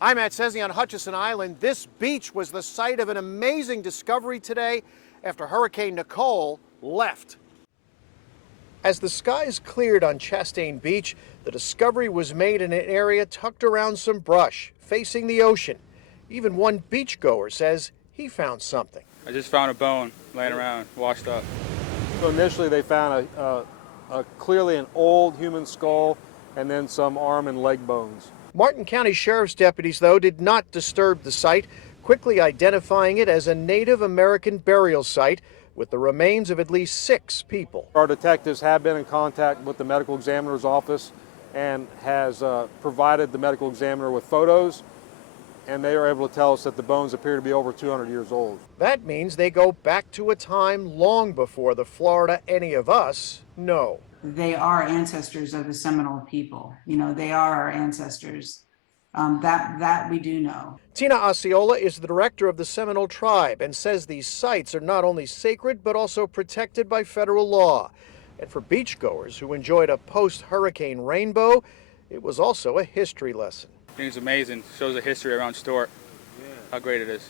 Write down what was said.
I'm Matt Sesney on Hutchison Island. This beach was the site of an amazing discovery today after Hurricane Nicole left. As the skies cleared on Chastain Beach, the discovery was made in an area tucked around some brush, facing the ocean. Even one beachgoer says he found something. I just found a bone laying around, washed up. So initially they found clearly an old human skull and then some arm and leg bones. Martin County Sheriff's deputies, though, did not disturb the site, quickly identifying it as a Native American burial site with the remains of at least 6 people. Our detectives have been in contact with the medical examiner's office and has provided the medical examiner with photos, and they are able to tell us that the bones appear to be over 200 years old. That means they go back to a time long before the Florida any of us know. They are ancestors of the Seminole people. You know, they are our ancestors. That we do know. Tina Osceola is the director of the Seminole tribe and says these sites are not only sacred but also protected by federal law. And for beachgoers who enjoyed a post-hurricane rainbow, it was also a history lesson. I think it's amazing. Shows the history around Stuart, how great it is.